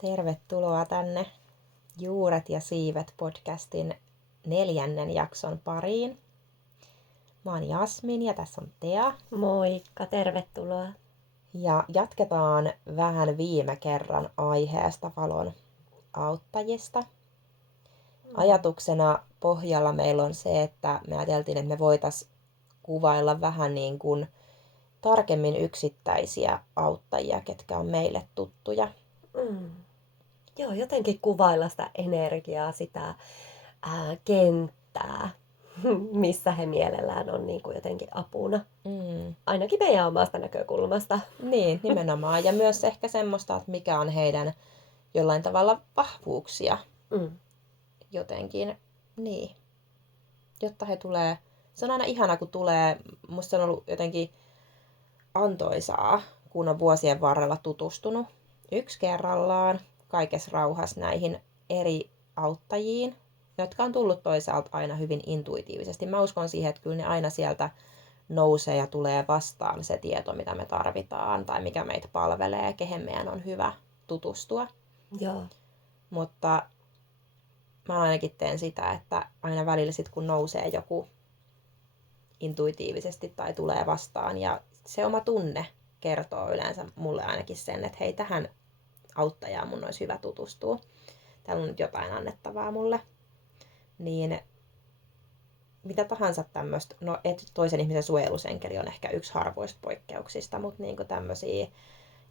Tervetuloa tänne Juuret ja siivet podcastin 4. jakson pariin. Mä oon Jasmin ja tässä on Tea. Moikka, tervetuloa. Ja jatketaan vähän viime kerran aiheesta valon auttajista. Ajatuksena pohjalla meillä on se, että me ajateltiin, että me voitaisiin kuvailla vähän niin kuin tarkemmin yksittäisiä auttajia, ketkä on meille tuttuja. Joo, jotenkin kuvailla sitä energiaa, sitä kenttää, missä he mielellään on niin kuin jotenkin apuna. Ainakin meidän omasta näkökulmasta. Niin, nimenomaan. Ja myös ehkä semmoista, että mikä on heidän jollain tavalla vahvuuksia jotenkin. Niin. Jotta he tulee, se on aina ihana, kun tulee, musta se on ollut jotenkin antoisaa, kun on vuosien varrella tutustunut yksi kerrallaan kaikessa rauhassa näihin eri auttajiin, jotka on tullut toisaalta aina hyvin intuitiivisesti. Mä uskon siihen, että kyllä ne aina sieltä nousee ja tulee vastaan se tieto, mitä me tarvitaan tai mikä meitä palvelee, kehen meidän on hyvä tutustua. Joo. Mutta mä ainakin teen sitä, että aina välillä sit kun nousee joku intuitiivisesti tai tulee vastaan ja se oma tunne kertoo yleensä mulle ainakin sen, että hei, tähän auttajaan mun olisi hyvä tutustua. Täällä on nyt jotain annettavaa mulle. Niin mitä tahansa tämmöistä, no toisen ihmisen suojelusenkeli on ehkä yksi harvoista poikkeuksista, mutta niin tämmöisiä,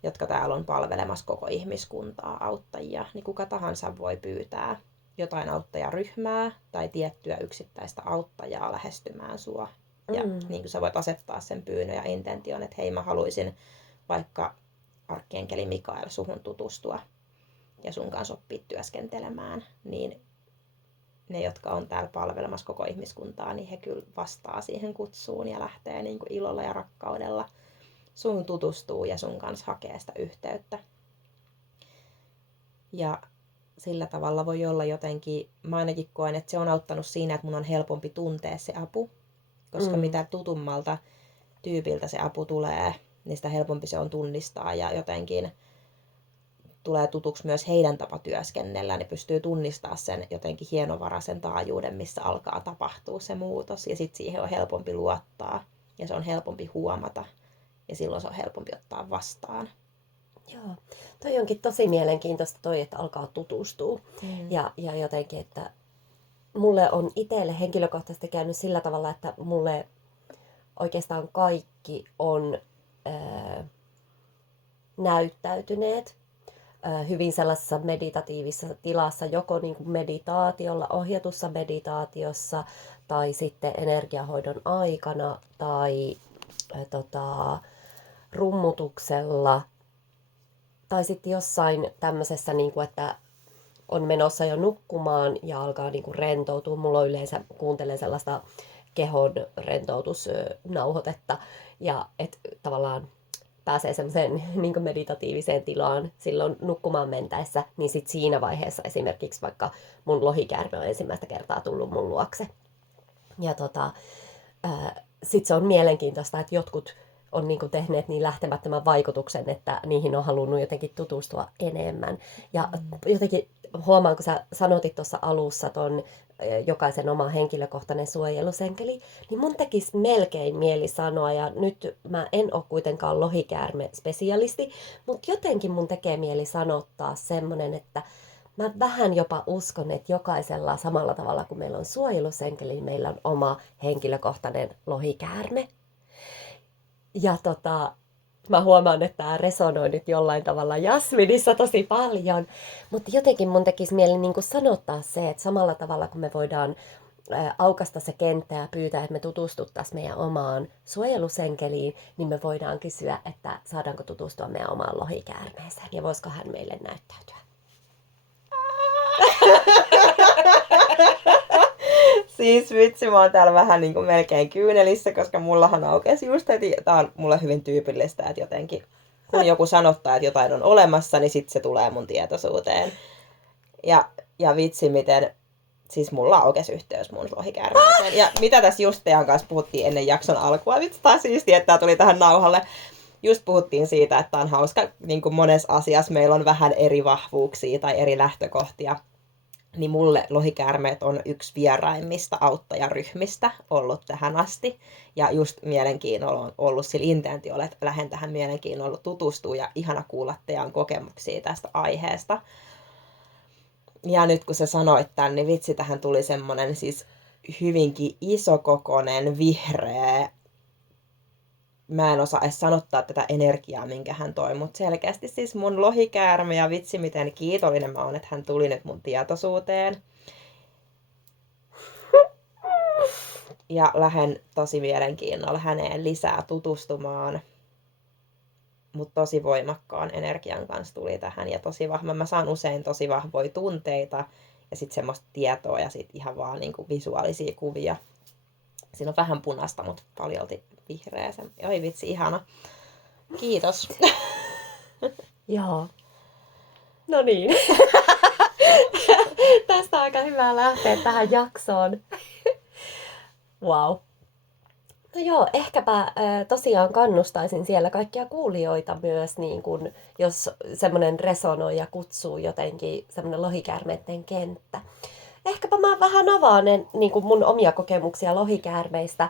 jotka täällä on palvelemassa koko ihmiskuntaa, auttajia, niin kuka tahansa voi pyytää jotain auttajaryhmää tai tiettyä yksittäistä auttajaa lähestymään sua. Ja niin kuin sä voit asettaa sen pyynnön ja intention, että hei, mä haluaisin vaikka arkkienkeli Mikael suhun tutustua ja sun kanssa oppia työskentelemään, niin ne, jotka on täällä palvelemassa koko ihmiskuntaa, niin he kyllä vastaa siihen kutsuun ja lähtee niin kuin ilolla ja rakkaudella sun tutustuu ja sun kanssa hakee sitä yhteyttä. Ja sillä tavalla voi olla jotenkin, mä ainakin koen, että se on auttanut siinä, että mun on helpompi tuntea se apu, koska mitä tutummalta tyypiltä se apu tulee, niin sitä helpompi se on tunnistaa ja jotenkin tulee tutuksi myös heidän tapa työskennellä, niin pystyy tunnistamaan sen jotenkin hienovaraisen taajuuden, missä alkaa tapahtua se muutos ja sitten siihen on helpompi luottaa ja se on helpompi huomata ja silloin se on helpompi ottaa vastaan. Joo, toi onkin tosi mielenkiintoista toi, että alkaa tutustua ja jotenkin, että mulle on itselle henkilökohtaisesti käynyt sillä tavalla, että mulle oikeastaan kaikki on näyttäytyneet hyvin sellaisessa meditatiivisessa tilassa, joko niin kuin meditaatiolla, ohjatussa meditaatiossa tai sitten energiahoidon aikana tai rummutuksella tai sitten jossain tämmöisessä, niin kuin, että on menossa jo nukkumaan ja alkaa niin kuin rentoutua. Mulla on yleensä, kuuntelen sellaista kehon rentoutusnauhoitetta ja että tavallaan pääsee semmoiseen niin kuin meditatiiviseen tilaan silloin nukkumaan mentäessä, niin sitten siinä vaiheessa esimerkiksi vaikka mun lohikäärme on ensimmäistä kertaa tullut mun luokse. Ja sitten se on mielenkiintoista, että jotkut on niin kuin tehneet niin lähtemättömän vaikutuksen, että niihin on halunnut jotenkin tutustua enemmän. Ja jotenkin huomaan, kun sä sanotit tuossa alussa ton jokaisen oma henkilökohtainen suojelusenkeli, niin mun tekisi melkein mieli sanoa, ja nyt mä en ole kuitenkaan lohikäärme-spesialisti, mutta jotenkin mun tekee mieli sanottaa semmonen, että mä vähän jopa uskon, että jokaisella samalla tavalla kuin meillä on suojelusenkeli, niin meillä on oma henkilökohtainen lohikäärme. Ja mä huomaan, että tämä resonoi nyt jollain tavalla Jasminissa tosi paljon, mutta jotenkin mun tekisi mieli niin kuin sanottaa se, että samalla tavalla kun me voidaan aukaista se kenttä ja pyytää, että me tutustuttaisiin meidän omaan suojelusenkeliin, niin me voidaan kysyä, että saadaanko tutustua meidän omaan lohikäärmeeseen ja voisiko hän meille näyttäytyä. Siis vitsi, mä oon täällä vähän niin kuin melkein kyynelissä, koska mullahan aukesi just heti. Tää on mulle hyvin tyypillistä, että jotenkin kun joku sanottaa, että jotain on olemassa, niin sit se tulee mun tietoisuuteen. Ja vitsi, miten siis mulla aukesi yhteys mun lohikäärmeeseen. Ja mitä tässä just Tean kanssa puhuttiin ennen jakson alkua. Vitsi, taas siistiä, että tää tuli tähän nauhalle. just puhuttiin siitä, että on hauska, niin kuin monessa asiassa meillä on vähän eri vahvuuksia tai eri lähtökohtia. Niin mulle lohikäärmeet on yksi vieraimmista auttajaryhmistä ollut tähän asti. Ja just mielenkiinnolla on ollut sillä intentiolla, että lähden tähän mielenkiinnolla tutustua ja ihana kuulla teidän kokemuksia tästä aiheesta. Ja nyt kun sä sanoit tämän, niin vitsi, tähän tuli semmonen siis hyvinkin isokokoinen vihreä. Mä en osaa edes sanottaa tätä energiaa, minkä hän toi, mutta selkeästi siis mun lohikäärme ja vitsi miten kiitollinen mä oon, että hän tuli nyt mun tietoisuuteen. Ja lähden tosi mielenkiinnolla häneen lisää tutustumaan. Mutta tosi voimakkaan energian kanssa tuli tähän ja tosi vahva. Mä saan usein tosi vahvoja tunteita ja sitten semmoista tietoa ja sitten ihan vaan niinku visuaalisia kuvia. Siinä on vähän punaista, mutta paljolti vihreä. Oi vitsi, ihana. Kiitos. Joo. No niin. Tästä on aika hyvä lähteä tähän jaksoon. Wow. No joo, ehkäpä tosiaan kannustaisin siellä kaikkia kuulijoita myös, niin kun, jos semmoinen resonoi ja kutsuu jotenkin semmoinen lohikäärmeiden kenttä. Ehkäpä mä vähän avaan niin kun mun omia kokemuksia lohikäärmeistä.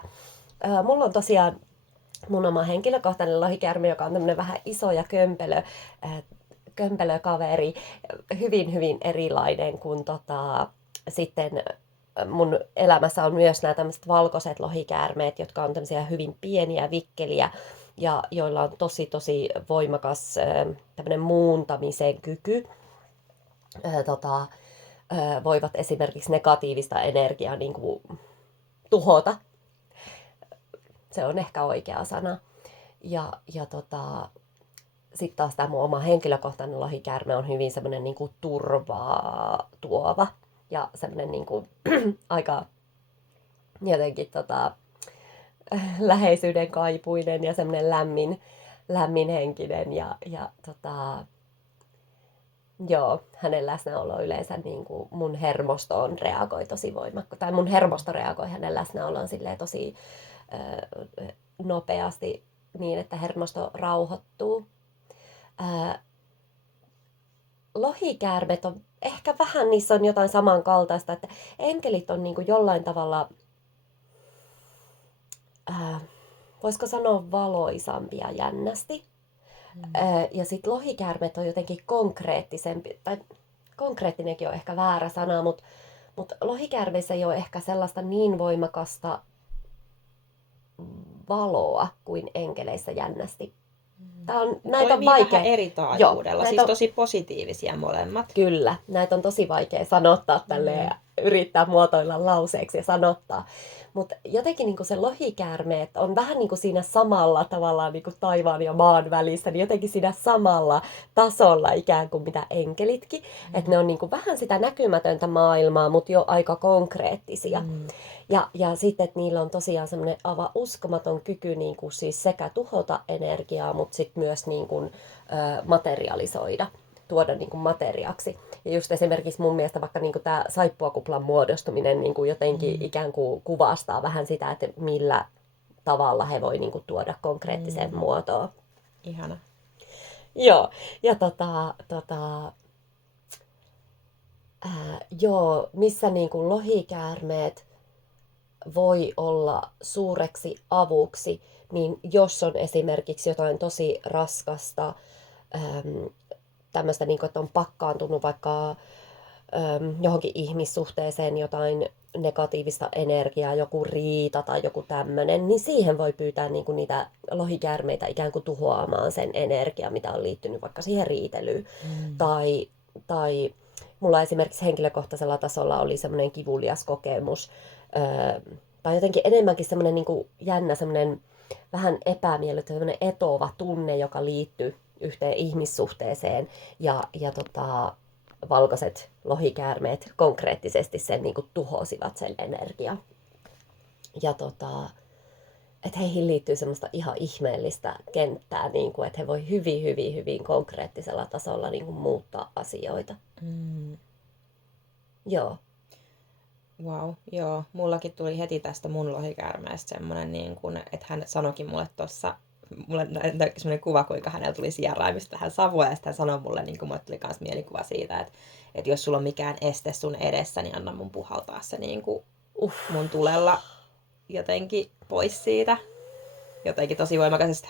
Mulla on tosiaan mun oma henkilökohtainen lohikäärme, joka on tämmöinen vähän iso ja kömpelö kaveri, hyvin hyvin erilainen kuin sitten mun elämässä on myös nämä tämmöiset valkoiset lohikäärmeet, jotka on tämmöisiä hyvin pieniä, vikkeliä ja joilla on tosi voimakas tämmöinen muuntamisen kyky. Voivat esimerkiksi negatiivista energiaa niin kuin tuhota. Se on ehkä oikea sana. Ja sitten taas tämä mun oma henkilökohtainen lohikäärme on hyvin semmoinen niin kuin turvaa tuova. Ja semmoinen niin kuin, aika jotenkin läheisyyden kaipuinen ja semmoinen lämminhenkinen. Joo, hänen läsnäolo yleensä niin kuin mun hermostoon reagoi tosi voimakkaasti. Tai mun hermosto reagoi hänen läsnäoloon silleen tosi nopeasti niin, että hermosto rauhoittuu. Lohikäärmet on ehkä vähän, niissä on jotain samankaltaista, että enkelit on niin kuin jollain tavalla, voisiko sanoa valoisampia jännästi. Ja sitten lohikäärmet on jotenkin konkreettisempi, tai konkreettinenkin on ehkä väärä sana, mutta lohikäärmeissä ei ole ehkä sellaista niin voimakasta valoa kuin enkeleissä jännästi. Näitä on vaikea. Vähän eri taajuudella, siis tosi positiivisia molemmat. Kyllä, näitä on tosi vaikea sanottaa tälleen, yrittää muotoilla lauseeksi ja sanottaa. Mutta jotenkin niin se lohikäärmeet on vähän niin kuin siinä samalla tavallaan niin kuin taivaan ja maan välissä, niin jotenkin siinä samalla tasolla ikään kuin mitä enkelitkin. Että ne on niin kuin vähän sitä näkymätöntä maailmaa, mutta jo aika konkreettisia. Ja sitten, että niillä on tosiaan semmoinen aivan uskomaton kyky niin kuin siis sekä tuhota energiaa, mutta sitten myös niin kuin, materialisoida, tuoda niin kuin materiaksi. Ja just esimerkiksi mun mielestä vaikka niin kuin tämä saippuakuplan muodostuminen niin kuin jotenkin ikään kuin kuvastaa vähän sitä, että millä tavalla he voi niin kuin tuoda konkreettiseen muotoon. Ihana. Joo, ja missä niin kuin lohikäärmeet voi olla suureksi avuksi, niin jos on esimerkiksi jotain tosi raskasta, tämmöistä, niin kuin, että on pakkaantunut vaikka johonkin ihmissuhteeseen jotain negatiivista energiaa, joku riita tai joku tämmöinen, niin siihen voi pyytää niin kuin niitä lohikäärmeitä ikään kuin tuhoamaan sen energiaa, mitä on liittynyt vaikka siihen riitelyyn. Tai mulla esimerkiksi henkilökohtaisella tasolla oli semmoinen kivulias kokemus, tai jotenkin enemmänkin semmoinen niin kuin jännä, semmoinen vähän epämiellyttävä, semmoinen etova tunne, joka liittyy yhteen ihmissuhteeseen ja valkoiset lohikäärmeet konkreettisesti sen niin kuin tuhosivat sen energian. Ja että heihin liittyy semmoista ihan ihmeellistä kenttää, niin kuin, että he voi hyvin konkreettisella tasolla niin kuin muuttaa asioita. Joo. Wow, joo. Mullakin tuli heti tästä mun lohikäärmeestä semmoinen, niin kun, että hän sanoikin mulle tuossa mulle näytti sellainen kuva, kuinka hänellä tuli sieraimista tähän savua, ja sitten hän sanoi mulle, niin kuin mulle tuli myös mielikuva siitä, että jos sulla on mikään este sun edessä, niin anna mun puhaltaa se niin kuin mun tulella jotenkin pois siitä. Jotenkin tosi voimakas.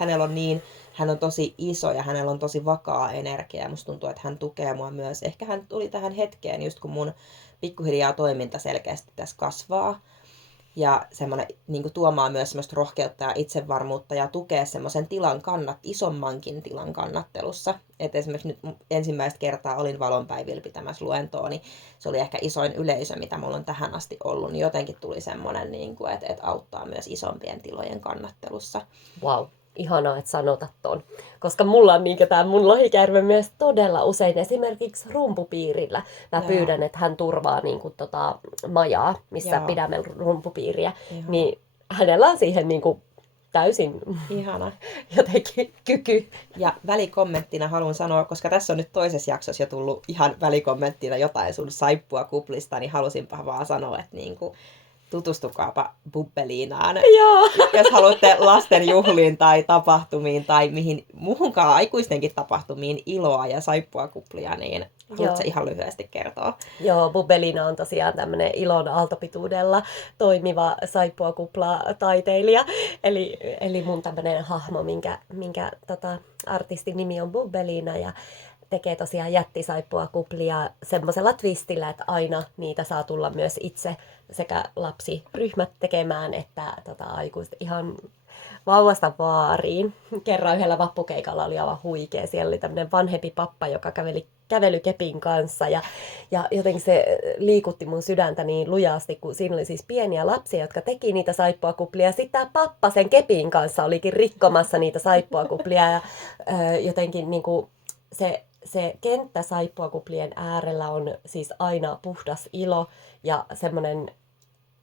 Hän on tosi iso ja hänellä on tosi vakaa energia. Ja musta tuntuu, että hän tukee mua myös. Ehkä hän tuli tähän hetkeen, just kun mun pikkuhiljaa toiminta selkeästi tässä kasvaa. Ja semmoinen niin tuomaan myös semmoista rohkeutta ja itsevarmuutta ja tukea semmoisen isommankin tilan kannattelussa. Et esimerkiksi nyt ensimmäistä kertaa olin valonpäivillä pitämässä luentoa, niin se oli ehkä isoin yleisö, mitä mulla on tähän asti ollut. Niin jotenkin tuli semmoinen, niin että auttaa myös isompien tilojen kannattelussa. Wow. Ihanaa, että sanotat ton. Koska mulla on tämä mun lohikäärme myös todella usein esimerkiksi rumpupiirillä. Mä pyydän, että hän turvaa majaa, missä pidämme rumpupiiriä. Niin hänellä on siihen täysin ihana jotenkin kyky. Ja välikommenttina haluan sanoa, koska tässä on nyt toisessa jaksossa jo tullut ihan välikommenttina jotain sun saippua kuplista, niin halusinpa vaan sanoa, että tutustukaapa Bubbeliinaan. Joo. Jos haluatte lasten juhliin tai tapahtumiin tai mihin muuhunkaan aikuistenkin tapahtumiin iloa ja saippuakuplia, niin haluatko ihan lyhyesti kertoa? Joo, Bubbeliina on tosiaan tämmöinen ilon aaltopituudella toimiva saippuakupla-taiteilija. Eli mun tämmöinen hahmo, minkä artistin nimi on Bubbeliina ja tekee tosiaan jättisaippuakuplia semmoisella twistillä, että aina niitä saa tulla myös itse sekä lapsiryhmät tekemään, että aikuiset ihan vauvasta vaariin. Kerran yhdellä vappukeikalla oli aivan huikea. Siellä oli tämmöinen vanhempi pappa, joka käveli kävelykepin kanssa ja jotenkin se liikutti mun sydäntä niin lujasti, kun siinä oli siis pieniä lapsia, jotka teki niitä saippuakuplia. Sitten tämä pappa sen kepin kanssa olikin rikkomassa niitä saippuakuplia ja jotenkin se kenttä saippuakuplien äärellä on siis aina puhdas ilo ja semmoinen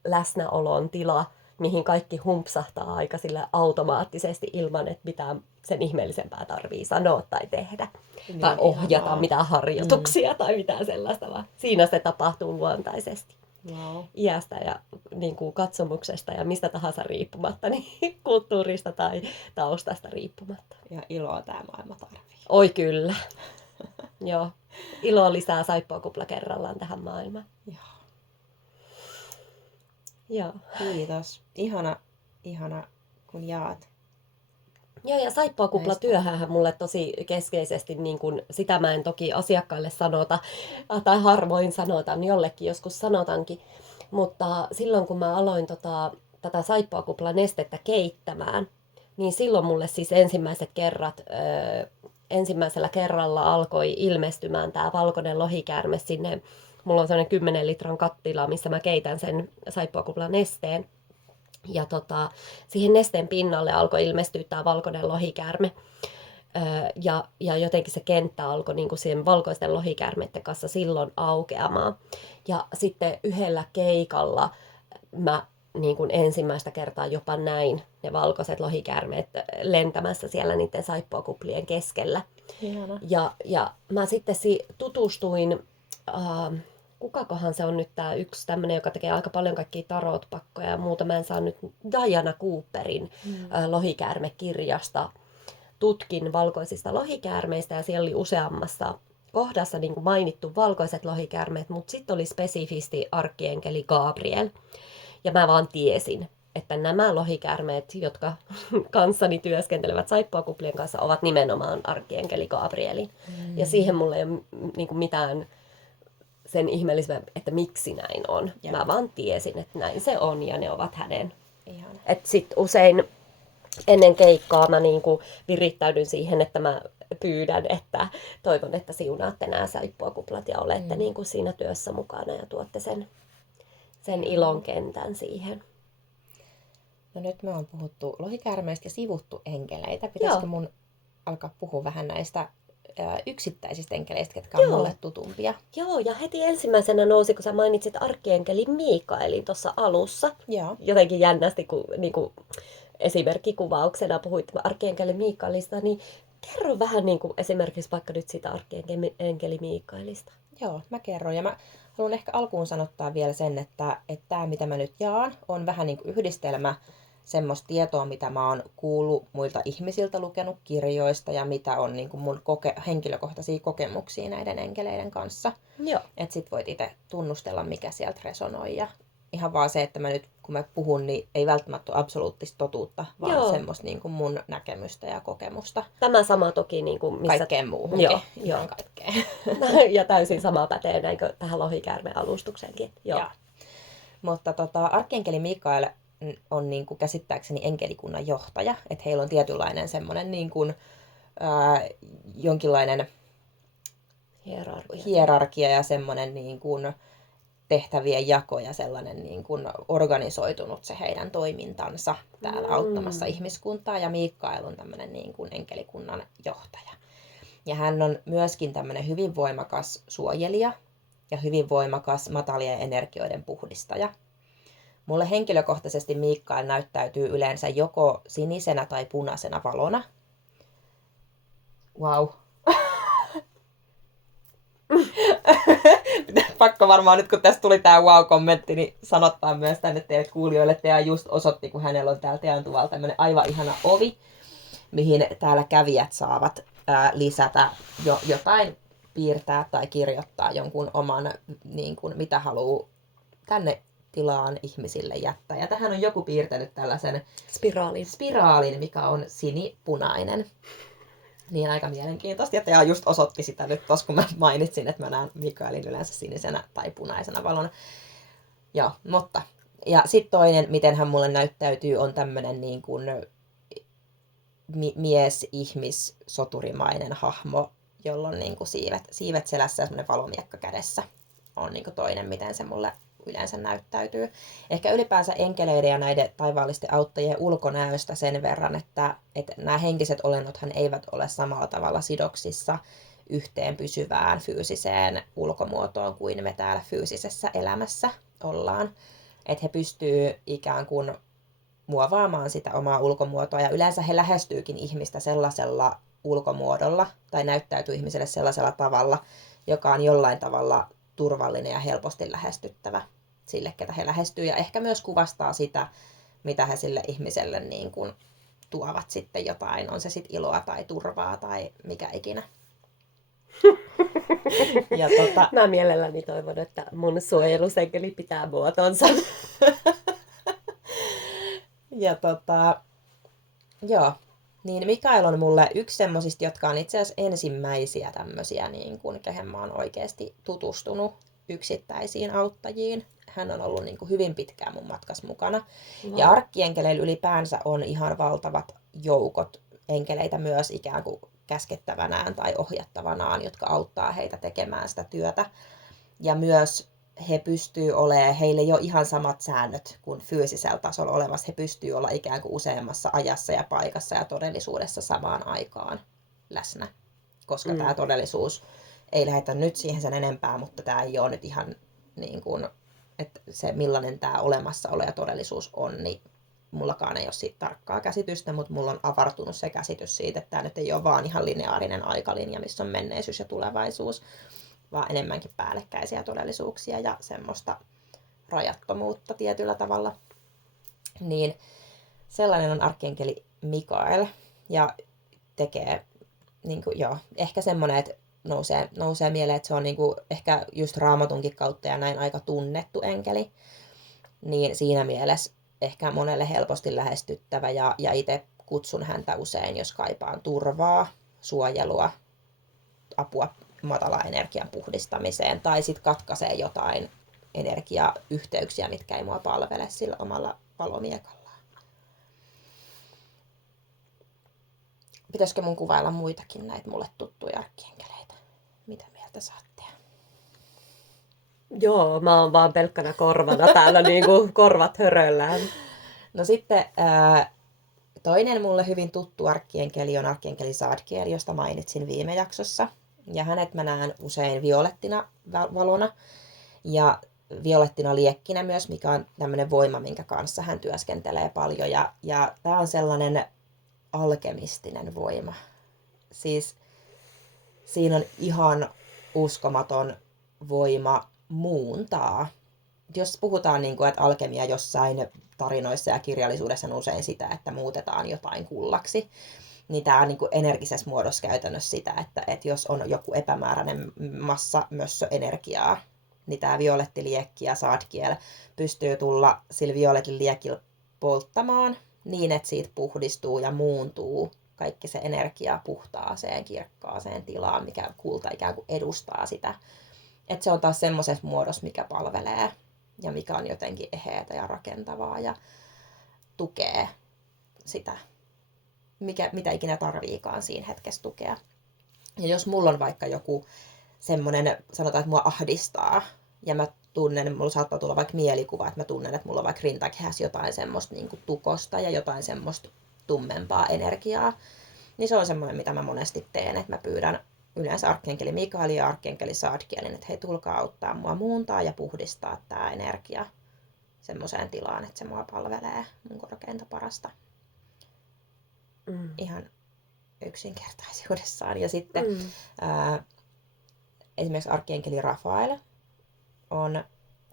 läsnäolon tila, mihin kaikki humpsahtaa aika sillä automaattisesti ilman, että mitään sen ihmeellisempää tarvii sanoa tai tehdä. Niin, tai ohjata mitään harjoituksia tai mitään sellaista, vaan siinä se tapahtuu luontaisesti. Wow. Iästä ja katsomuksesta ja mistä tahansa riippumatta, niin kulttuurista tai taustasta riippumatta. Ja iloa tämä maailma tarvii. Oi kyllä. Joo. Ilo lisää saippuakupla kerrallaan tähän maailmaan. Joo. Kiitos. Ihana kun jaat. Joo, ja saippuakuplatyöhänhän mulle tosi keskeisesti, sitä mä en toki asiakkaille sanota, tai harvoin sanotan, jollekin joskus sanotankin, mutta silloin kun mä aloin tätä saippuakuplanestettä keittämään, niin silloin mulle siis ensimmäisellä kerralla alkoi ilmestymään tämä valkoinen lohikäärme sinne. Mulla on sellainen 10 litran kattila, missä mä keitän sen saippuakuplanesteen. Ja siihen nesteen pinnalle alkoi ilmestyä tämä valkoinen lohikäärme. Ja jotenkin se kenttä alkoi siihen valkoisten lohikäärmeiden kanssa silloin aukeamaan. Ja sitten yhdellä keikalla mä ensimmäistä kertaa jopa näin ne valkoiset lohikäärmeet lentämässä siellä niiden saippuakuplien keskellä. Ja mä sitten tutustuin, kukakohan se on nyt tämä yksi tämmöinen, joka tekee aika paljon kaikkia tarotpakkoja ja muuta. Mä en saa nyt Diana Cooperin lohikäärmekirjasta. Tutkin valkoisista lohikäärmeistä ja siellä oli useammassa kohdassa mainittu valkoiset lohikäärmeet, mutta sitten oli spesifisti arkkienkeli Gabriel. Ja mä vaan tiesin, että nämä lohikäärmeet, jotka kanssani työskentelevät saippuakuplien kanssa, ovat nimenomaan arkkienkeli Gabrielin. Ja siihen mulla ei ole mitään sen ihmeellisempää, että miksi näin on. Mä vaan tiesin, että näin se on ja ne ovat hänen. Että sit usein ennen keikkaa mä virittäydyn siihen, että mä pyydän, että toivon, että siunaatte nämä saippuakuplat ja olette siinä työssä mukana ja tuotte sen ilon kentän siihen. No nyt me on puhuttu lohikäärmeistä ja sivuttu enkeleitä. Pitäisikö mun alkaa puhua vähän näistä yksittäisistä enkeleistä, ketkä on mulle tutumpia? Joo, ja heti ensimmäisenä nousi, kun sä mainitsit arkkienkeli Mikaelin tuossa alussa. Joo. Jotenkin jännästi, kun esimerkkikuvauksena puhuit arkkienkeli Mikaelista, niin kerro vähän esimerkiksi vaikka nyt siitä arkkienkeli Mikaelista. Joo, mä kerron. Ja mä haluan ehkä alkuun sanottaa vielä sen, että tämä mitä mä nyt jaan on vähän yhdistelmä semmoista tietoa, mitä mä oon kuullut muilta ihmisiltä, lukenut kirjoista ja mitä on niin kuin mun henkilökohtaisia kokemuksia näiden enkeleiden kanssa. Joo. Että sit voit itse tunnustella, mikä sieltä resonoi. Ja ihan vaan se, että mä nyt kun mä puhun, niin ei välttämättä ole absoluuttista totuutta, vaan Joo. semmoista niin kuin mun näkemystä ja kokemusta. Tämä sama toki, niin kuin missä... Kaikkeen muuhunkin. Joo, Ihan kaikkeen. Ja täysin sama pätee näinkö tähän lohikäärmeen alustukseenkin. Joo. Ja. Mutta arkienkeli Mikael on niin kuin käsittääkseni enkelikunnan johtaja. Että heillä on tietynlainen semmoinen niin kuin, jonkinlainen hierarkia ja semmoinen niin kuin tehtävien jako ja sellainen niin kuin organisoitunut se heidän toimintansa täällä auttamassa ihmiskuntaa. Ja Mikael on tämmöinen niin kuin enkelikunnan johtaja. Ja hän on myöskin tämmöinen hyvin voimakas suojelija ja hyvin voimakas matalien energioiden puhdistaja. Mulle henkilökohtaisesti Mikael näyttäytyy yleensä joko sinisenä tai punaisena valona. Wow. Pakko varmaan nyt, kun tästä tuli tää wow-kommentti, niin sanottaa myös tänne teille kuulijoille, että Tea just osoitti, kun hänellä on täällä Tean tuvalla tämmönen aivan ihana ovi, mihin täällä kävijät saavat lisätä jotain, piirtää tai kirjoittaa jonkun oman, niin kuin, mitä haluaa tänne tilaan ihmisille jättää. Ja tähän on joku piirtänyt tällaisen spiraalin, mikä on sinipunainen. Niin aika mielenkiintoista. Ja Tea just osoitti sitä nyt tossa, kun mä mainitsin, että mä näen Mikaelin yleensä sinisenä tai punaisena valona. Joo, mutta. Ja sitten toinen, miten hän mulle näyttäytyy, on tämmönen niin kuin mies-ihmis-soturimainen hahmo, jolla on niin kuin siivet selässä ja semmoinen valomiekka kädessä. On niin kuin toinen, miten se mulle yleensä näyttäytyy. Ehkä ylipäänsä enkeleiden ja näiden taivaallisten auttajien ulkonäöstä sen verran, että nämä henkiset olennothan eivät ole samalla tavalla sidoksissa yhteen pysyvään fyysiseen ulkomuotoon kuin me täällä fyysisessä elämässä ollaan. Että he pystyy ikään kuin muovaamaan sitä omaa ulkomuotoa ja yleensä he lähestyykin ihmistä sellaisella ulkomuodolla tai näyttäytyy ihmiselle sellaisella tavalla, joka on jollain tavalla turvallinen ja helposti lähestyttävä sille, ketä he lähestyy. Ja ehkä myös kuvastaa sitä, mitä he sille ihmiselle niin kuin tuovat sitten jotain. On se sitten iloa tai turvaa tai mikä ikinä. Ja mä mielelläni toivon, että mun suojelusenkeli pitää muotonsa. Ja joo. Niin Mikael on mulle yksi semmosista, jotka on itse asiassa ensimmäisiä tämmöisiä, niin kuin, kehen mä oon oikeasti tutustunut yksittäisiin auttajiin. Hän on ollut niin kuin hyvin pitkään mun matkas mukana. No. Ja arkkienkeleillä ylipäänsä on ihan valtavat joukot enkeleitä myös ikään kuin käskettävänään tai ohjattavanaan, jotka auttaa heitä tekemään sitä työtä. Ja myös he pystyy olemaan, heille ei ole ihan samat säännöt kuin fyysisellä tasolla olevassa. He pystyy olla ikään kuin useammassa ajassa ja paikassa ja todellisuudessa samaan aikaan läsnä. Koska tämä todellisuus ei lähetä nyt siihen sen enempää, mutta tämä ei ole nyt ihan niin kuin, että se millainen tämä olemassaolo ja todellisuus on, niin mullakaan ei ole siitä tarkkaa käsitystä, mutta mulla on avartunut se käsitys siitä, että tämä nyt ei ole vaan ihan lineaarinen aikalinja, missä on menneisyys ja tulevaisuus, vaan enemmänkin päällekkäisiä todellisuuksia ja semmoista rajattomuutta tietyllä tavalla. Niin sellainen on arkkienkeli Mikael ja tekee, niin kuin, joo, ehkä semmoinen, että nousee mieleen, että se on niin kuin, ehkä just Raamatunkin kautta ja näin aika tunnettu enkeli. Niin siinä mielessä ehkä monelle helposti lähestyttävä ja itse kutsun häntä usein, jos kaipaan turvaa, suojelua, apua matala energian puhdistamiseen tai sitten katkaisee jotain energiayhteyksiä, mitkä ei mua palvele sillä omalla valomiekallaan. Pitäisikö mun kuvailla muitakin näitä mulle tuttuja arkkienkeleitä? Mitä mieltä saatte? Joo, mä oon vaan pelkkänä korvana täällä niinku korvat höröllään. No sitten toinen mulle hyvin tuttu arkkienkeli on arkkienkeli Zadkiel, josta mainitsin viime jaksossa. Ja hänet mä näen usein violettina valona ja violettina liekkinä myös, mikä on tämmöinen voima, minkä kanssa hän työskentelee paljon. Ja tää on sellainen alkemistinen voima. Siis siinä on ihan uskomaton voima muuntaa jos puhutaan, niin kuin, että alkemia jossain tarinoissa ja kirjallisuudessa on usein sitä, että muutetaan jotain kullaksi, niin tämä on niin kuin energisessä muodossa käytännössä sitä, että jos on joku epämääräinen massa mössöenergiaa, niin tämä violetti liekki ja Saadkiel pystyy tulla sillä violetin liekillä polttamaan niin, että siitä puhdistuu ja muuntuu kaikki se energia puhtaaseen, kirkkaaseen tilaan, mikä kulta ikään kuin edustaa sitä. Että se on taas semmoisessa muodossa, mikä palvelee ja mikä on jotenkin eheätä ja rakentavaa ja tukee sitä, mitä ikinä tarviikaan siinä hetkessä tukea. Ja jos mulla on vaikka joku semmoinen, sanotaan, että mua ahdistaa, ja mä tunnen, mulla saattaa tulla vaikka mielikuva, että mä tunnen, että mulla on vaikka rintakehässä jotain semmoista niin kuin tukosta ja jotain semmoista tummempaa energiaa, niin se on semmoinen, mitä mä monesti teen, että mä pyydän yleensä arkkenkeli Mikaelin ja arkkenkeli Saadkielin, että hei, tulkaa auttaa mua muuntaa ja puhdistaa tämä energia semmoiseen tilaan, että se mua palvelee mun korkeinta parasta. Ihan yksinkertaisuudessaan. Ja sitten esimerkiksi arkkenkeli Rafael on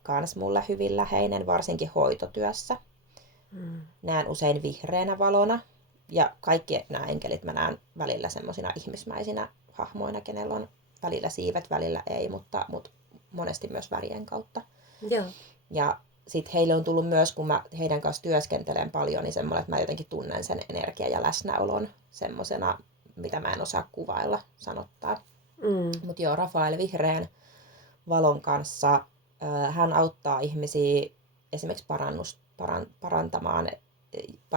kans mulle hyvin läheinen, varsinkin hoitotyössä. Näen usein vihreänä valona. Ja kaikki nämä enkelit mä näen välillä semmoisina ihmismäisinä hahmoina, kenellä on välillä siivet, välillä ei, mutta monesti myös värien kautta. Joo. Ja sitten heille on tullut myös, kun mä heidän kanssa työskentelen paljon, niin semmoinen, että mä jotenkin tunnen sen energian ja läsnäolon semmoisena, mitä mä en osaa kuvailla, sanottaa. Mutta joo, Rafael vihreän valon kanssa, hän auttaa ihmisiä esimerkiksi parantamaan,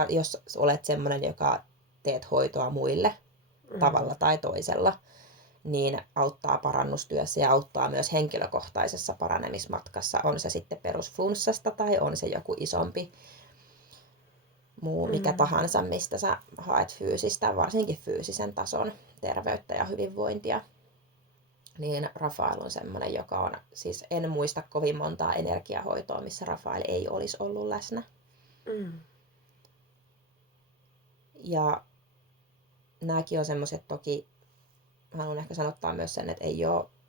jos olet semmoinen, joka teet hoitoa muille tavalla tai toisella, niin auttaa parannustyössä ja auttaa myös henkilökohtaisessa paranemismatkassa. On se sitten perusflunssasta tai on se joku isompi muu, mikä tahansa, mistä sä haet fyysistä, varsinkin fyysisen tason terveyttä ja hyvinvointia. Niin Rafael on semmoinen, joka on, siis en muista kovin montaa energiahoitoa, missä Rafael ei olisi ollut läsnä. Ja nämäkin on semmoiset, toki haluan ehkä sanottaa myös sen, että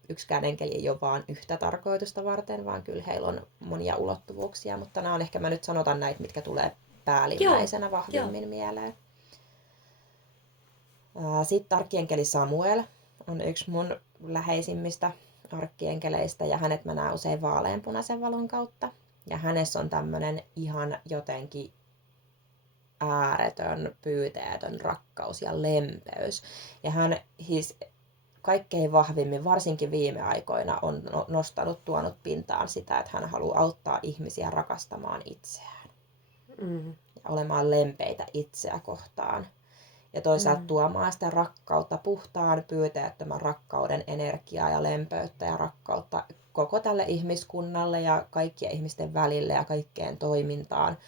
yksikään enkeli ei ole vaan yhtä tarkoitusta varten, vaan kyllä heillä on monia ulottuvuuksia, mutta nämä on ehkä, mä nyt sanotan näitä, mitkä tulee päällimmäisenä vahvimmin mieleen. Sitten arkkienkeli Samuel on yksi mun läheisimmistä arkkienkeleistä ja hänet mä näen usein vaaleanpunaisen valon kautta. Ja hänessä on tämmönen ihan jotenkin ääretön, pyyteetön rakkaus ja lempeys. Ja hän kaikkein vahvimmin, varsinkin viime aikoina, on tuonut pintaan sitä, että hän haluaa auttaa ihmisiä rakastamaan itseään. Ja olemaan lempeitä itseä kohtaan. Ja toisaalta tuomaan sitä rakkautta, puhtaan, pyyteettömän rakkauden energiaa ja lempeyttä ja rakkautta koko tälle ihmiskunnalle ja kaikkien ihmisten välille ja kaikkeen toimintaan.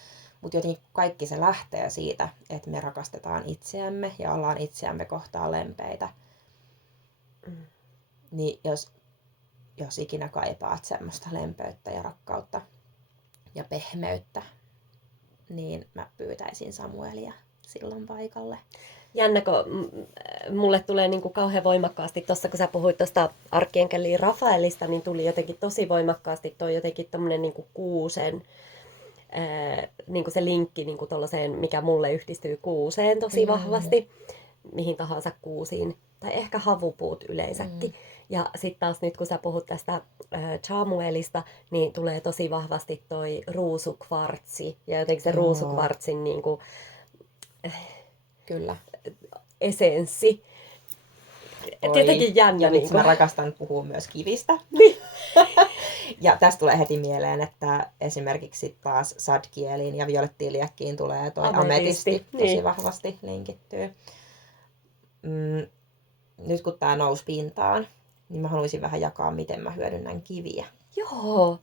Mutta jotenkin kaikki se lähtee siitä, että me rakastetaan itseämme ja ollaan itseämme kohtaan lempeitä. Niin jos ikinä kaipaat semmoista lempeyttä ja rakkautta ja pehmeyttä, niin mä pyytäisin Samuelia silloin paikalle. Jännä, kun mulle tulee niin kuin kauhean voimakkaasti, tuossa kun sä puhuit tuosta arkkienkeli Rafaelista, niin tuli jotenkin tosi voimakkaasti toi jotenkin tommonen niin kuin kuusen, niin kuin se linkki niin kuin tollaiseen, mikä mulle yhdistyy kuuseen tosi vahvasti, mihin tahansa kuusiin, tai ehkä havupuut yleensäkin. Ja sitten taas nyt kun sä puhut tästä Chamuelista, niin tulee tosi vahvasti toi ruusukvartsi, ja jotenkin se ruusukvartsin niin kuin, kyllä. Essenssi. Jotenkin jännä. Ja miksi mä rakastan puhua myös kivistä. Ja tästä tulee heti mieleen, että esimerkiksi taas Saadkieliin ja violettiin liekkiin tulee toi ametisti tosi vahvasti linkittyy. Nyt kun tää nousi pintaan, niin mä haluaisin vähän jakaa, miten mä hyödynnän kiviä. Joo.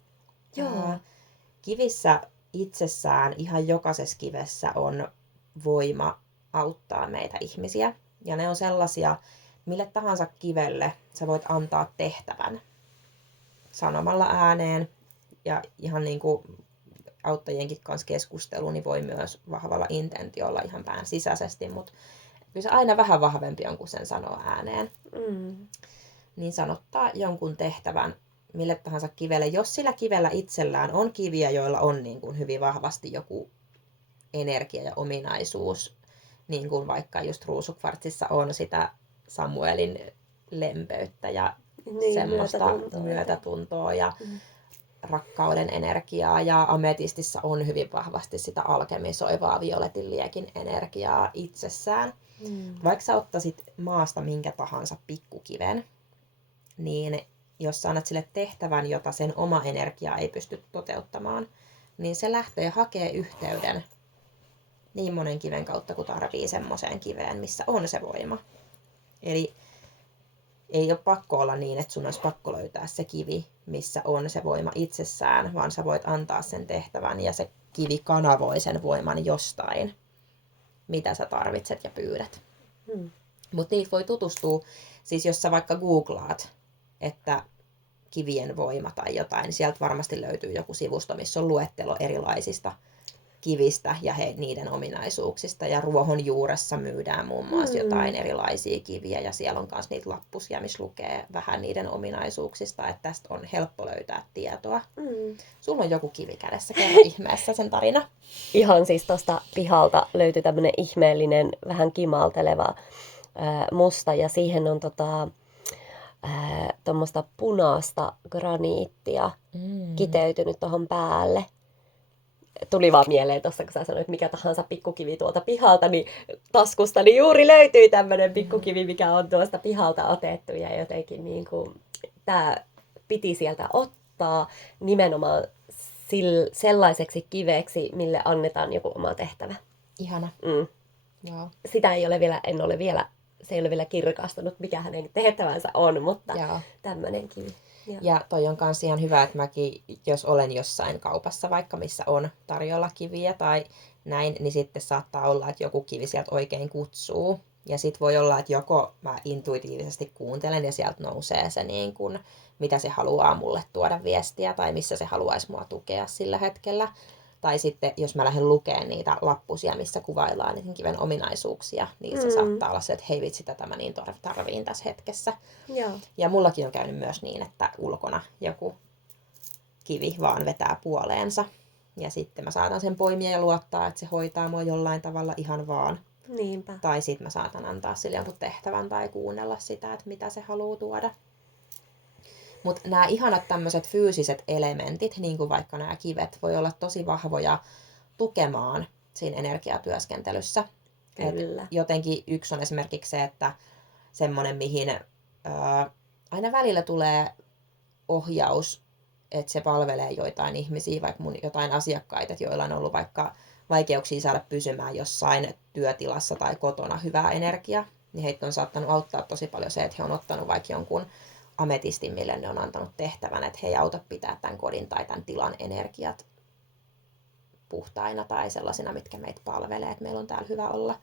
Kivissä itsessään, ihan jokaisessa kivessä on voima auttaa meitä ihmisiä. Ja ne on sellaisia, mille tahansa kivelle sä voit antaa tehtävän sanomalla ääneen. Ja ihan niin kuin auttajienkin kanssa keskustelu, niin voi myös vahvalla intentiolla ihan pään sisäisesti. Mutta kyllä se aina vähän vahvempi on, kun sen sanoo ääneen. Niin sanottaa jonkun tehtävän, mille tahansa kivelle, jos sillä kivellä itsellään on kiviä, joilla on niin kuin hyvin vahvasti joku energia ja ominaisuus, niin kuin vaikka just ruusukvartsissa on sitä Samuelin lempeyttä ja semmoista myötätuntoa ja rakkauden energiaa, ja ametistissa on hyvin vahvasti sitä alkemisoivaa violetin liekin energiaa itsessään. Vaikka sä ottaisit maasta minkä tahansa pikkukiven, niin jos sä annat sille tehtävän, jota sen oma energia ei pysty toteuttamaan, niin se lähtee hakee yhteyden niin monen kiven kautta, kun tarvii semmoiseen kiveen, missä on se voima. Eli ei ole pakko olla niin, että sun olisi pakko löytää se kivi, missä on se voima itsessään, vaan sä voit antaa sen tehtävän ja se kivi kanavoi sen voiman jostain, mitä sä tarvitset ja pyydät. Mutta niitä voi tutustua, siis jos sä vaikka googlaat, että kivien voima tai jotain, niin sieltä varmasti löytyy joku sivusto, missä on luettelo erilaisista kivistä ja niiden ominaisuuksista. Ja ruohonjuuressa myydään muun muassa jotain erilaisia kiviä, ja siellä on myös niitä lappusia, missä lukee vähän niiden ominaisuuksista, että tästä on helppo löytää tietoa. Sulla on joku kivi kädessä, kerro ihmeessä sen tarina. Ihan siis tuosta pihalta löytyi tämmöinen ihmeellinen, vähän kimalteleva musta, ja siihen on tuommoista punaista graniittia kiteytynyt tuohon päälle. Tuli vaan mieleen tuossa, kun sä sanoit, että mikä tahansa pikkukivi tuolta pihalta, niin taskusta niin juuri löytyi tämmöinen pikkukivi, mikä on tuosta pihalta otettu. Ja jotenkin niin kuin, tämä piti sieltä ottaa nimenomaan sellaiseksi kiveksi, mille annetaan joku oma tehtävä. Ihana. Joo. Sitä ei ole vielä, se ei ole vielä kirkastunut, mikä hänen tehtävänsä on, mutta tämmöinen kivi. Ja toi on kans ihan hyvä, että mäkin, jos olen jossain kaupassa vaikka, missä on tarjolla kiviä tai näin, niin sitten saattaa olla, että joku kivi sieltä oikein kutsuu. Ja sit voi olla, että joko mä intuitiivisesti kuuntelen ja sieltä nousee se niin kun, mitä se haluaa mulle tuoda viestiä tai missä se haluaisi mua tukea sillä hetkellä. Tai sitten, jos mä lähden lukemaan niitä lappusia, missä kuvaillaan niiden kiven ominaisuuksia, niin se saattaa olla se, että hei vitsi, tätä mä niin tarviin tässä hetkessä. Joo. Ja mullakin on käynyt myös niin, että ulkona joku kivi vaan vetää puoleensa. Ja sitten mä saatan sen poimia ja luottaa, että se hoitaa mua jollain tavalla ihan vaan. Niinpä. Tai sitten mä saatan antaa sille jonkun tehtävän tai kuunnella sitä, että mitä se haluaa tuoda. Mutta nämä ihanat tämmöiset fyysiset elementit, niin kuin vaikka nämä kivet, voi olla tosi vahvoja tukemaan siinä energiatyöskentelyssä. Kyllä. Et jotenkin yksi on esimerkiksi se, että semmoinen, mihin aina välillä tulee ohjaus, että se palvelee joitain ihmisiä, vaikka mun jotain asiakkaita, joilla on ollut vaikka vaikeuksia saada pysymään jossain työtilassa tai kotona hyvää energiaa, niin heitä on saattanut auttaa tosi paljon se, että he on ottanut vaikka jonkun ametistin, mille ne on antanut tehtävän, että he ei auta pitää tämän kodin tai tämän tilan energiat puhtaina tai sellaisina, mitkä meitä palvelee, että meillä on täällä hyvä olla.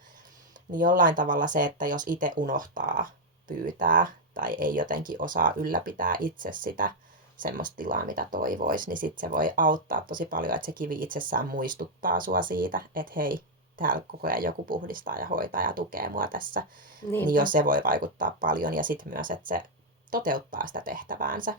Niin jollain tavalla se, että jos itse unohtaa pyytää tai ei jotenkin osaa ylläpitää itse sitä semmoista tilaa, mitä toivoisi, niin sitten se voi auttaa tosi paljon, että se kivi itsessään muistuttaa sua siitä, että hei, täällä koko ajan joku puhdistaa ja hoitaa ja tukee mua tässä. Niin jos se voi vaikuttaa paljon ja sitten myös, että se toteuttaa sitä tehtäväänsä.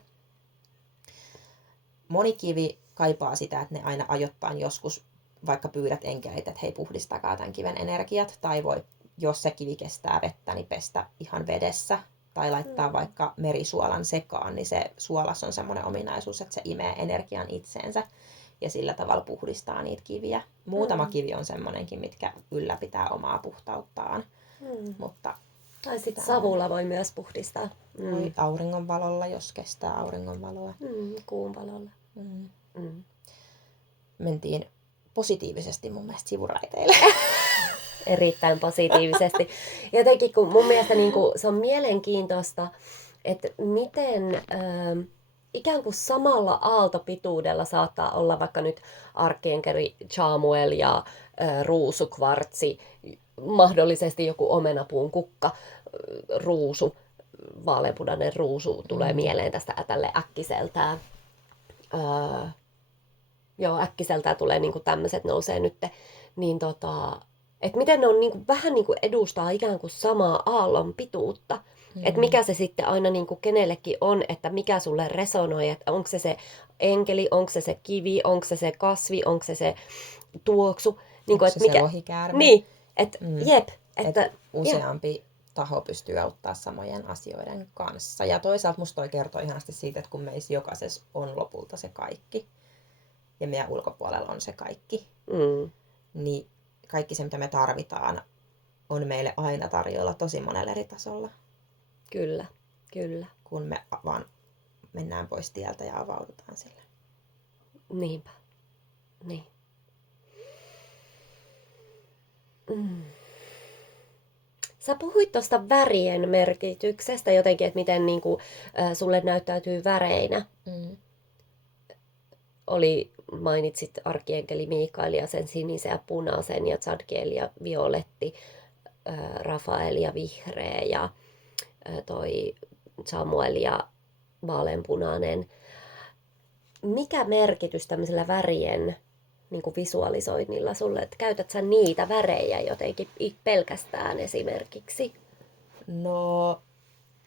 Moni kivi kaipaa sitä, että ne aina ajoittain joskus vaikka pyydät enkeleitä, että hei, puhdistakaa tämän kiven energiat, tai voi, jos se kivi kestää vettä, niin pestä ihan vedessä, tai laittaa vaikka merisuolan sekaan, niin se suolas on semmoinen ominaisuus, että se imee energian itseensä, ja sillä tavalla puhdistaa niitä kiviä. Muutama kivi on semmoinenkin, mitkä ylläpitää omaa puhtauttaan, mutta tai sitten savulla voi myös puhdistaa. Voi auringonvalolla, jos kestää auringonvaloa. Kuun valolla. Mentiin positiivisesti mun mielestä sivuraiteille. Erittäin positiivisesti. Jotenkin kun mun mielestä niin kun, se on mielenkiintoista, että miten ikään kuin samalla aaltopituudella saattaa olla vaikka nyt arkkienkeli Chamuel ja ruusukvartsi, mahdollisesti joku omenapuun kukka, ruusu, vaaleanpunainen ruusu tulee mieleen tästä tälle äkkiseltään. Äkkiseltään tulee niinku tämmöiset nousee nyt, niin että miten ne on niinku, vähän niinku edustaa ikään kuin samaa aallon pituutta. Että mikä se sitten aina niin kuin kenellekin on, että mikä sulle resonoi, että onko se enkeli, onko se kivi, onko se kasvi, onko se tuoksu. Niin Onko kuin, se että mikä... lohikäärme? Niin, että Mm. jep. Että Että, useampi taho pystyy auttaa samojen asioiden kanssa. Ja toisaalta musta toi kertoo ihanasti siitä, että kun meissä jokaisessa on lopulta se kaikki, ja meidän ulkopuolella on se kaikki, niin kaikki se, mitä me tarvitaan, on meille aina tarjolla tosi monella eri tasolla. Kyllä, kyllä. Kun me vaan mennään pois tieltä ja avaudutaan sille. Niinpä. Niin. Sä puhuit tuosta värien merkityksestä jotenkin, että miten niin kuin, sulle näyttäytyy väreinä. Mainitsit arkienkeli Mikael ja sen sinisen ja punaisen ja Zadkiel ja violetti, Rafael ja vihreä ja toi Samuel ja vaaleanpunainen. Mikä merkitys tämmöisellä värien niin kuin visualisoinnilla sulle, että käytät sä niitä värejä jotenkin pelkästään esimerkiksi? No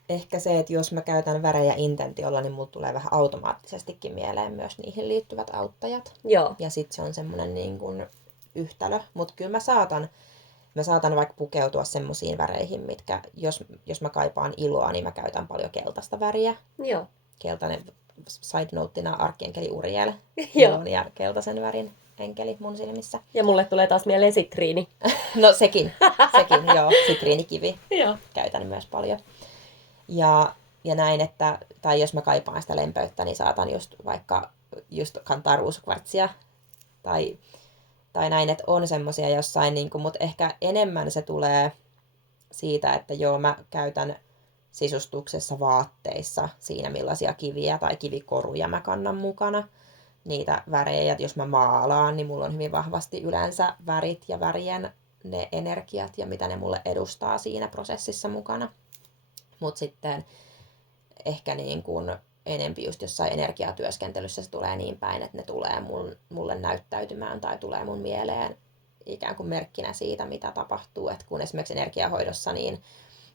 ehkä se, että jos mä käytän värejä intentiolla, niin mulla tulee vähän automaattisestikin mieleen myös niihin liittyvät auttajat. Joo. Ja sitten se on semmoinen niin kuin yhtälö. Mutta kyllä mä saatan vaikka pukeutua semmoisiin väreihin, mitkä, jos mä kaipaan iloa, niin mä käytän paljon keltaista väriä. Joo. Keltainen side noteina arkienkeli Uriel. Joo. Ja keltaisen värin enkeli mun silmissä. Ja mulle tulee taas mieleen sitriini. No sekin joo. Sitriinikivi. Joo. Käytän myös paljon. Ja näin, että, tai jos mä kaipaan sitä lempeyttä, niin saatan just kantaa ruusukvartsia. Tai näin, että on semmosia jossain, niin kuin, mutta ehkä enemmän se tulee siitä, että joo, mä käytän sisustuksessa vaatteissa siinä millaisia kiviä tai kivikoruja mä kannan mukana. Niitä värejä, jos mä maalaan, niin mulla on hyvin vahvasti yleensä värit ja värien ne energiat ja mitä ne mulle edustaa siinä prosessissa mukana. Mutta sitten ehkä niin kuin enempi just jossain energiatyöskentelyssä se tulee niin päin, että ne tulee mulle näyttäytymään tai tulee mun mieleen ikään kuin merkkinä siitä, mitä tapahtuu. Et kun esimerkiksi energiahoidossa, niin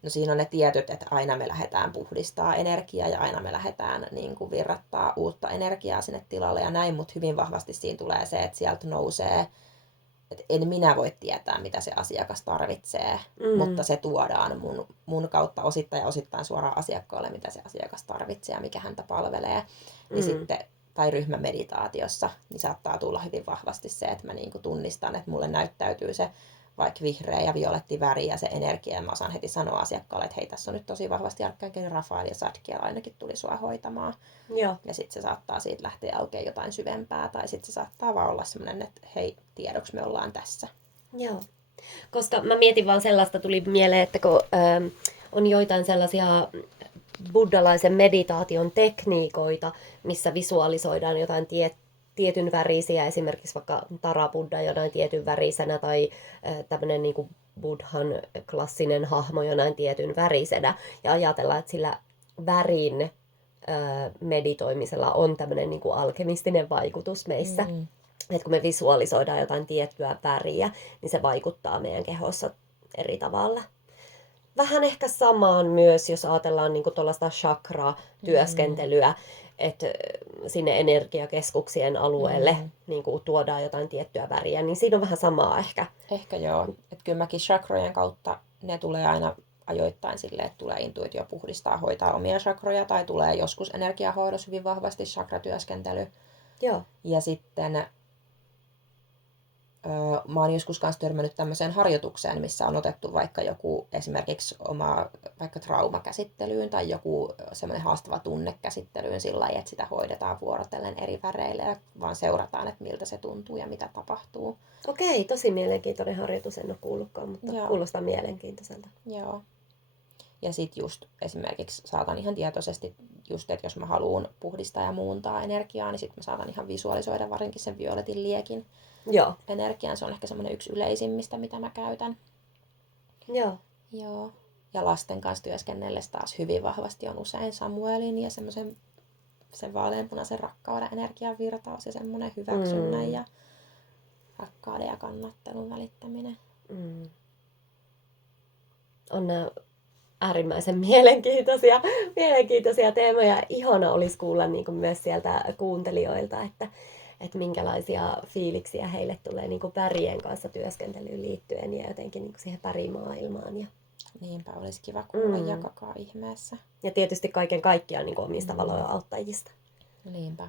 no siinä on ne tietyt, että aina me lähdetään puhdistaa energiaa ja aina me lähdetään niin kuin virrattaa uutta energiaa sinne tilalle ja näin, mutta hyvin vahvasti siinä tulee se, että sieltä nousee, että en minä voi tietää, mitä se asiakas tarvitsee, mutta se tuodaan mun kautta osittain ja osittain suoraan asiakkaalle, mitä se asiakas tarvitsee ja mikä häntä palvelee. Niin sitten, tai ryhmämeditaatiossa, niin saattaa tulla hyvin vahvasti se, että mä niinku tunnistan, että mulle näyttäytyy se vaikka vihreä ja violetti väri ja se energia, ja mä osaan heti sanoa asiakkaalle, että hei, tässä on nyt tosi vahvasti arkkiankeli Rafael ja Zadkiel ainakin tuli sua hoitamaan. Joo. Ja sitten se saattaa siitä lähteä aukeaa jotain syvempää, tai sitten se saattaa vaan olla semmoinen, että hei, tiedoksi me ollaan tässä. Joo. Koska mä mietin vaan sellaista, tuli mieleen, että kun on joitain sellaisia buddhalaisen meditaation tekniikoita, missä visualisoidaan jotain tietyn värisiä, esimerkiksi vaikka Tara-buddha jonain tietyn värisenä tai tämmöinen niin kuin buddhan klassinen hahmo jonain tietyn värisenä ja ajatellaan, että sillä värin meditoimisella on tämmöinen niin kuin alkemistinen vaikutus meissä. Että kun me visualisoidaan jotain tiettyä väriä, niin se vaikuttaa meidän kehossa eri tavalla. Vähän ehkä samaan myös, jos ajatellaan niin kuin tuollaista chakra-työskentelyä, että sinne energiakeskuksien alueelle niin kuin tuodaan jotain tiettyä väriä, niin siinä on vähän samaa ehkä. Ehkä joo. Että kyllä mäkin chakrojen kautta ne tulee aina ajoittain silleen, että tulee intuitio puhdistaa, hoitaa omia chakroja, tai tulee joskus energiahoidossa hyvin vahvasti chakratyöskentely. Joo. Ja sitten mä oon joskus kanssa törmännyt tämmöiseen harjoitukseen, missä on otettu vaikka joku esimerkiksi oma vaikka traumakäsittelyyn tai joku semmoinen haastava tunnekäsittelyyn sillä lailla, että sitä hoidetaan vuorotellen eri väreillä ja vaan seurataan, että miltä se tuntuu ja mitä tapahtuu. Okei, tosi mielenkiintoinen harjoitus, en ole kuullutkaan, mutta Joo. Kuulostaa mielenkiintoiselta. Joo. Ja sit just esimerkiksi saatan ihan tietoisesti just, että jos mä haluan puhdistaa ja muuntaa energiaa, niin sit mä saatan ihan visualisoida varsinkin sen violetin liekin. Joo. Energian, se on ehkä semmoinen yksi yleisimmistä, mitä mä käytän. Joo. Joo. Ja lasten kanssa työskennellessä taas hyvin vahvasti on usein Samuelin ja semmoisen sen vaaleanpunaisen rakkauden energian virtaus ja semmoinen hyväksynnän ja rakkauden ja kannattelun välittäminen. On nämä äärimmäisen mielenkiintoisia teemoja. Ihana olisi kuulla niin kuin myös sieltä kuuntelijoilta, että minkälaisia fiiliksiä heille tulee niin kuin värien kanssa työskentelyyn liittyen ja jotenkin niin kuin siihen värimaailmaan. Niinpä olisi kiva kuulla, jakakaa ihmeessä. Ja tietysti kaiken kaikkiaan niin kuin omista valoauttajista. Niinpä.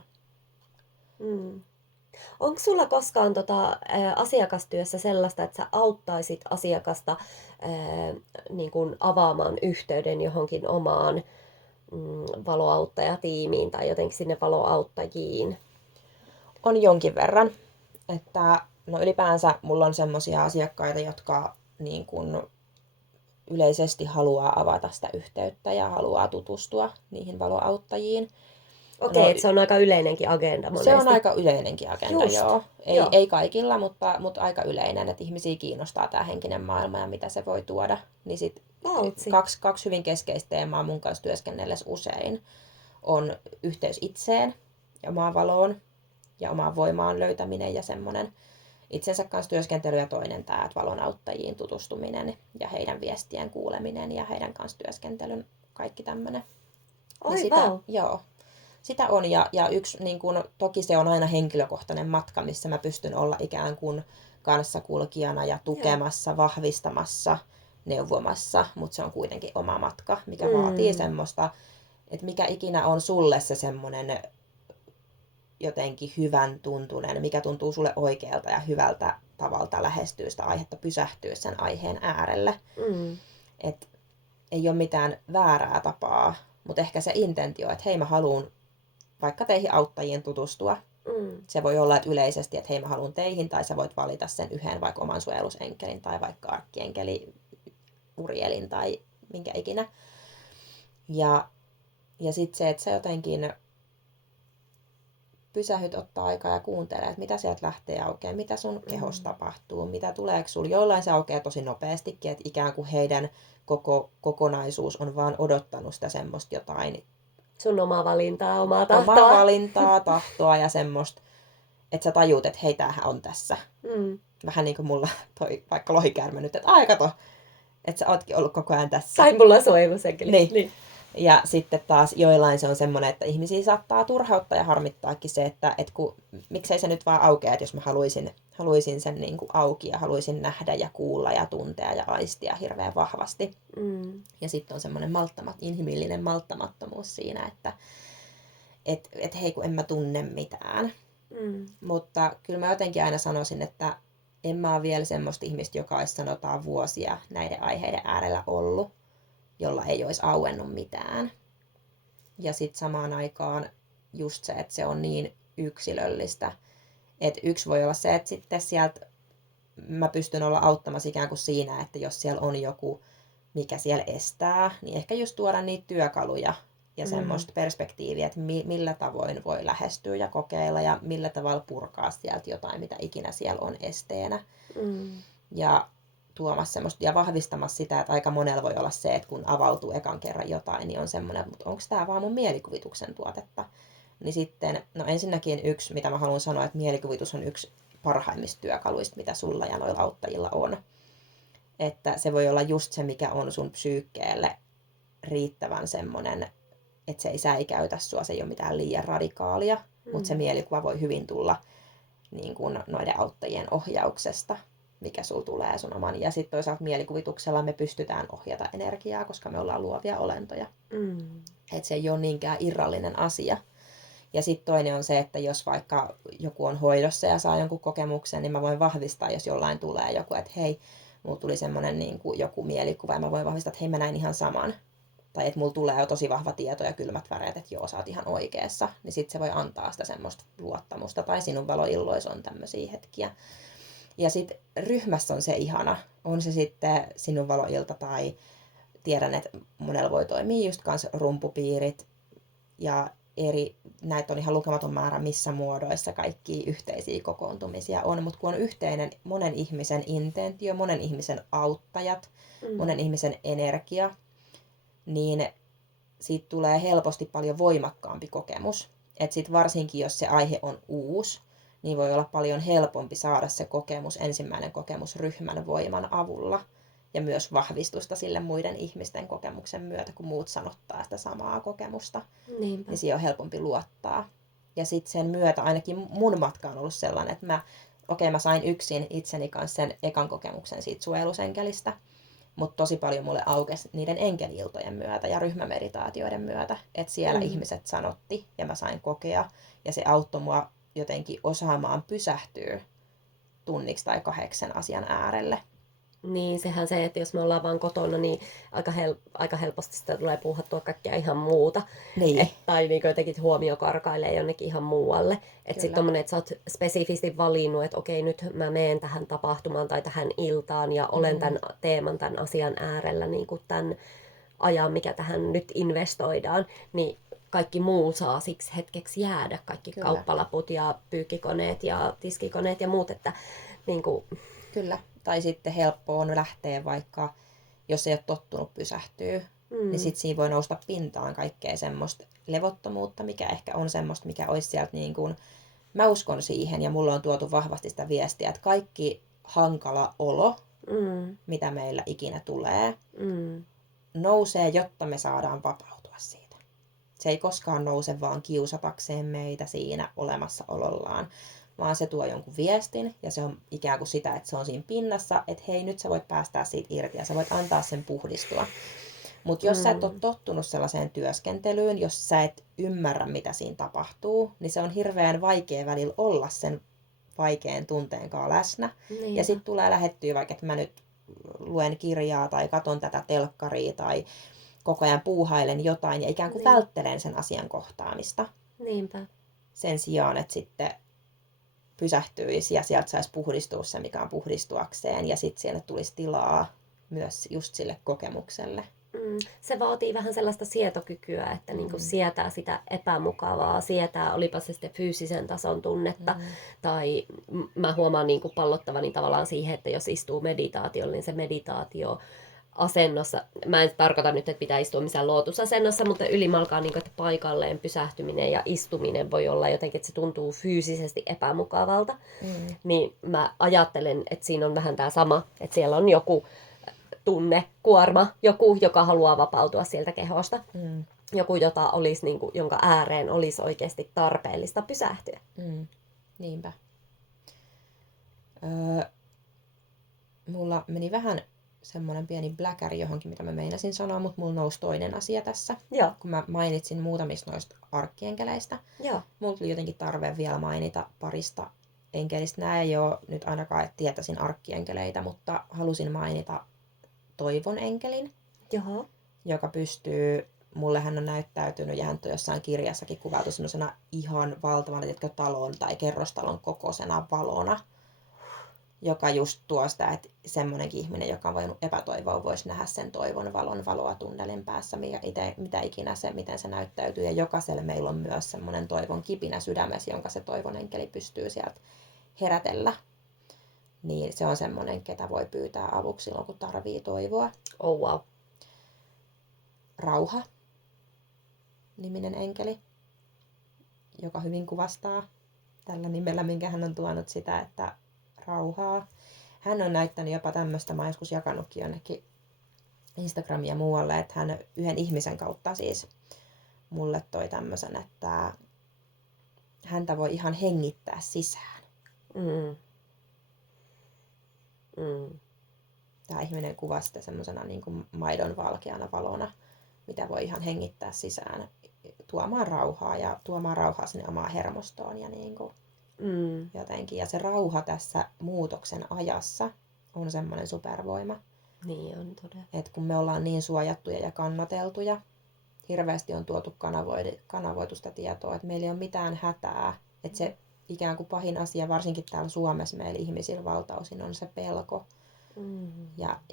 Onko sulla koskaan asiakastyössä sellaista, että sä auttaisit asiakasta niin kuin avaamaan yhteyden johonkin omaan valoauttajatiimiin tai jotenkin sinne valoauttajiin? On jonkin verran. Että, no ylipäänsä mulla on semmoisia asiakkaita, jotka niin kun yleisesti haluaa avata sitä yhteyttä ja haluaa tutustua niihin valoauttajiin. Okei, että se on aika yleinenkin agenda monesti. Se on aika yleinenkin agenda, Just. joo. Joo. Ei kaikilla, mutta aika yleinen, että ihmisiä kiinnostaa tämä henkinen maailma ja mitä se voi tuoda. Niin sit kaksi hyvin keskeistä teemaa mun kanssa työskennellessä usein on yhteys itseen ja omaan valoon ja omaan voimaan löytäminen ja semmoinen itsensä kanssa työskentely ja toinen tämä, että valonauttajiin tutustuminen ja heidän viestien kuuleminen ja heidän kanssa työskentelyn, kaikki tämmöinen. Joo. Sitä on ja yksi, niin kun, toki se on aina henkilökohtainen matka, missä mä pystyn olla ikään kuin kanssakulkijana ja tukemassa, vahvistamassa, neuvomassa, mutta se on kuitenkin oma matka, mikä vaatii semmoista, että mikä ikinä on sulle se semmoinen jotenkin hyvän tuntunen, mikä tuntuu sulle oikealta ja hyvältä tavalta lähestyä sitä aihetta, pysähtyä sen aiheen äärelle. Et ei ole mitään väärää tapaa, mutta ehkä se intentio, että hei mä haluun vaikka teihin auttajiin tutustua. Se voi olla että yleisesti, että hei mä haluun teihin, tai sä voit valita sen yhden vaikka oman suojelusenkelin tai vaikka arkkienkeli, Urielin tai minkä ikinä. Ja sitten se, että sä jotenkin pysähyt, ottaa aikaa ja kuuntelee, että mitä sieltä lähtee aukeamaan, mitä sun kehossa tapahtuu, mitä tuleeko sulla. Jollain se aukeaa tosi nopeastikin, että ikään kuin heidän koko kokonaisuus on vaan odottanut sitä semmoista jotain. Sun omaa valintaa, omaa tahtoa. Omaa valintaa, tahtoa ja semmoista, että sä tajuut, että hei, tämähän on tässä. Vähän niin kuin mulla toi vaikka lohikäärme nyt, että kato, että sä ootkin ollut koko ajan tässä. Tai mulla suojelusenkeli. Niin. Ja sitten taas joillain se on semmoinen, että ihmisiä saattaa turhauttaa ja harmittaakin se, että miksei se nyt vaan aukea, että jos mä haluaisin sen niin kuin auki ja haluaisin nähdä ja kuulla ja tuntea ja aistia hirveän vahvasti. Ja sitten on semmoinen inhimillinen malttamattomuus siinä, että hei kun en mä tunne mitään. Mutta kyllä mä jotenkin aina sanoisin, että en mä ole vielä semmoista ihmistä, joka olisi sanotaan vuosia näiden aiheiden äärellä ollut, jolla ei olisi auennut mitään. Ja sitten samaan aikaan just se, että se on niin yksilöllistä. Että yksi voi olla se, että sitten sieltä mä pystyn olla auttamassa ikään kuin siinä, että jos siellä on joku, mikä siellä estää, niin ehkä just tuoda niitä työkaluja ja semmoista perspektiiviä, että millä tavoin voi lähestyä ja kokeilla ja millä tavalla purkaa sieltä jotain, mitä ikinä siellä on esteenä. Ja tuomassa semmoista ja vahvistamassa sitä, että aika monella voi olla se, että kun avautuu ekan kerran jotain, niin on semmoinen, mutta onko tämä vaan mun mielikuvituksen tuotetta? Niin sitten, no ensinnäkin yksi, mitä mä haluan sanoa, että mielikuvitus on yksi parhaimmista työkaluista, mitä sulla ja noilla auttajilla on. Että se voi olla just se, mikä on sun psyykkeelle riittävän semmoinen, että se ei säikäytä sua, se ei ole mitään liian radikaalia, mutta se mielikuva voi hyvin tulla niin kuin noiden auttajien ohjauksesta, mikä sulla tulee sun oman. Ja sitten toisaalta mielikuvituksella me pystytään ohjata energiaa, koska me ollaan luovia olentoja. Että se ei ole niinkään irrallinen asia. Ja sitten toinen on se, että jos vaikka joku on hoidossa ja saa jonkun kokemuksen, niin mä voin vahvistaa, jos jollain tulee joku, että hei, mulla tuli semmoinen niin kuin joku mielikuva ja mä voin vahvistaa, että hei, mä näin ihan saman. Tai että mulla tulee jo tosi vahva tieto ja kylmät väreet, että joo, sä oot ihan oikeassa. Niin sitten se voi antaa sitä semmoista luottamusta. Tai sinun valoilloissa on tämmöisiä hetkiä. Ja sitten ryhmässä on se ihana. On se sitten sinun valoilta tai tiedän, että monella voi toimia just kans rumpupiirit. Ja näitä on ihan lukematon määrä missä muodoissa kaikki yhteisiä kokoontumisia on. Mutta kun on yhteinen monen ihmisen intentio, monen ihmisen auttajat, monen ihmisen energia, niin siitä tulee helposti paljon voimakkaampi kokemus. Että sitten varsinkin, jos se aihe on uusi, niin voi olla paljon helpompi saada se kokemus, ensimmäinen kokemus ryhmän voiman avulla. ja myös vahvistusta sille muiden ihmisten kokemuksen myötä, kun muut sanottaa sitä samaa kokemusta. Niinpä. Niin siihen on helpompi luottaa. Ja sitten sen myötä ainakin mun matka on ollut sellainen, että mä sain yksin itseni kanssa sen ekan kokemuksen siitä suojelusenkelistä, mutta tosi paljon mulle aukesi niiden enkeli-iltojen myötä ja ryhmämeditaatioiden myötä, että siellä ihmiset sanotti ja mä sain kokea ja se auttoi mua jotenkin osaamaan pysähtyä tunniksi tai 2 asian äärelle. Niin, sehän se, että jos me ollaan vaan kotona, niin aika helposti sitä tulee puuhattua kaikkea ihan muuta. Niin. Tai niin jotenkin huomio karkailee jonnekin ihan muualle. Että sitten tommonen, että sä oot spesifisti valinnut, että okei, nyt mä menen tähän tapahtumaan tai tähän iltaan ja olen tämän teeman, tämän asian äärellä niin kuin tämän ajan, mikä tähän nyt investoidaan, niin kaikki muu saa siksi hetkeksi jäädä. Kaikki kauppalaput ja pyykkikoneet ja tiskikoneet ja muut, että niin kuin... Kyllä. Tai sitten helppo on lähteä vaikka, jos ei ole tottunut pysähtyä, niin sitten siinä voi nousta pintaan kaikkea semmoista levottomuutta, mikä ehkä on semmoista, mikä olisi sieltä niin kuin, mä uskon siihen ja mulla on tuotu vahvasti sitä viestiä, että kaikki hankala olo, mitä meillä ikinä tulee, nousee, jotta me saadaan vapautua siitä. Se ei koskaan nouse vaan kiusatakseen meitä siinä olemassaolollaan, vaan se tuo jonkun viestin ja se on ikään kuin sitä, että se on siinä pinnassa, että hei, nyt sä voit päästää siitä irti ja sä voit antaa sen puhdistua. Mutta jos sä et ole tottunut sellaiseen työskentelyyn, jos sä et ymmärrä, mitä siinä tapahtuu, niin se on hirveän vaikea välillä olla sen vaikean tunteen kanssa läsnä. Niin. Ja sitten tulee lähettyä vaikka, että mä nyt luen kirjaa tai katon tätä telkkaria tai koko ajan puuhailen jotain ja ikään kuin välttelen sen asian kohtaamista. Niinpä. Sen sijaan, että sitten pysähtyisi ja sieltä saisi puhdistua se, mikä on puhdistuakseen ja sitten siellä tulisi tilaa myös just sille kokemukselle. Se vaatii vähän sellaista sietokykyä, että niinku sietää sitä epämukavaa, sietää olipa se sitten fyysisen tason tunnetta tai mä huomaan niinku pallottavani tavallaan siihen, että jos istuu meditaatiolla, niin se meditaatio asennossa, mä en tarkoita nyt, että pitää istua missään lootusasennossa, mutta ylimalkaan niin kuin, että paikalleen pysähtyminen ja istuminen voi olla jotenkin, että se tuntuu fyysisesti epämukavalta. Niin mä ajattelen, että siinä on vähän tämä sama, että siellä on joku tunne, kuorma, joku, joka haluaa vapautua sieltä kehosta. Joku, jota olisi, niin kuin, jonka ääreen olisi oikeasti tarpeellista pysähtyä. Niinpä. Mulla meni vähän semmoinen pieni bläkäri johonkin, mitä mä meinasin sanoa, mutta mulla nousi toinen asia tässä. Joo. Kun mä mainitsin muutamista noista arkkienkeleistä. Joo. Mulla tuli jotenkin tarve vielä mainita parista enkelistä. Nämä ei ole nyt ainakaan, että tietäisin arkkienkeleitä, mutta halusin mainita toivon enkelin, joka pystyy, mulle hän on näyttäytynyt ja hän on jossain kirjassakin kuvailtu semmoisena ihan valtavan talon tai kerrostalon kokoisena valona, joka just tuo sitä, että semmoinenkin ihminen, joka on voinut epätoivoa, voisi nähdä sen toivon valon valoa tunnelin päässä, mitä ikinä se, miten se näyttäytyy. Ja jokaiselle meillä on myös semmoinen toivon kipinä sydämessä, jonka se toivon enkeli pystyy sieltä herätellä. Niin se on semmoinen, ketä voi pyytää avuksi silloin, kun tarvii toivoa. Oh wow. Rauha niminen enkeli, joka hyvin kuvastaa tällä nimellä, minkä hän on tuonut sitä, että rauhaa. Hän on näyttänyt jopa tämmöistä, mä oon joskus jakanutkin jonnekin Instagramia muualle, että hän yhden ihmisen kautta siis mulle toi tämmöisen, että häntä voi ihan hengittää sisään. Tämä ihminen kuvasi sitä semmoisena niin kuin maidon valkeana valona, mitä voi ihan hengittää sisään, tuomaan rauhaa sinne omaan hermostoon ja niin kuin jotenkin. Ja se rauha tässä muutoksen ajassa on semmoinen supervoima. Niin on todella. Et kun me ollaan niin suojattuja ja kannateltuja, hirveästi on tuotu kanavoitusta tietoa, että meillä ei ole mitään hätää. Että se ikään kuin pahin asia, varsinkin täällä Suomessa meillä ihmisillä valtaosin on se pelko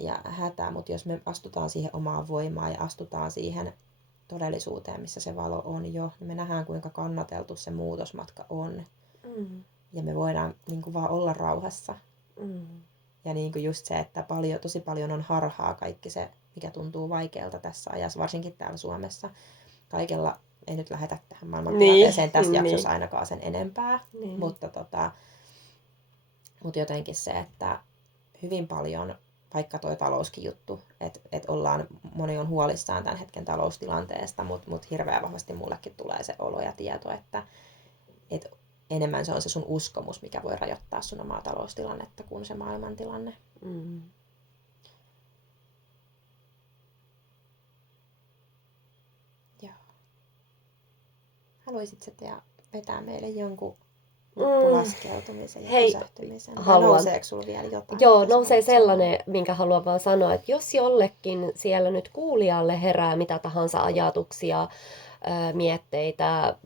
ja hätä. Mutta jos me astutaan siihen omaan voimaan ja astutaan siihen todellisuuteen, missä se valo on jo, niin me nähdään kuinka kannateltu se muutosmatka on. Ja me voidaan niin kuin vaan olla rauhassa. Ja niin kuin just se, että tosi paljon on harhaa kaikki se, mikä tuntuu vaikealta tässä ajassa, varsinkin täällä Suomessa. Kaikella ei nyt lähetä tähän maailmantilanteeseen tässä jaksossa ainakaan sen enempää. Mutta jotenkin se, että hyvin paljon vaikka toi talouskin juttu, että moni on huolissaan tämän hetken taloustilanteesta, mutta hirveän vahvasti mullekin tulee se olo ja tieto, että enemmän se on se sun uskomus, mikä voi rajoittaa sun omaa taloustilannetta kuin se maailmantilanne. Mm. Joo. Haluaisitko vetää meille jonkun loppulaskeutumisen ja pysähtymisen? Haluan. Nouseeko sulla vielä jotain? Joo, nousee sellainen, minkä haluan vaan sanoa, että jos jollekin siellä nyt kuulijalle herää mitä tahansa ajatuksia, mietteitä,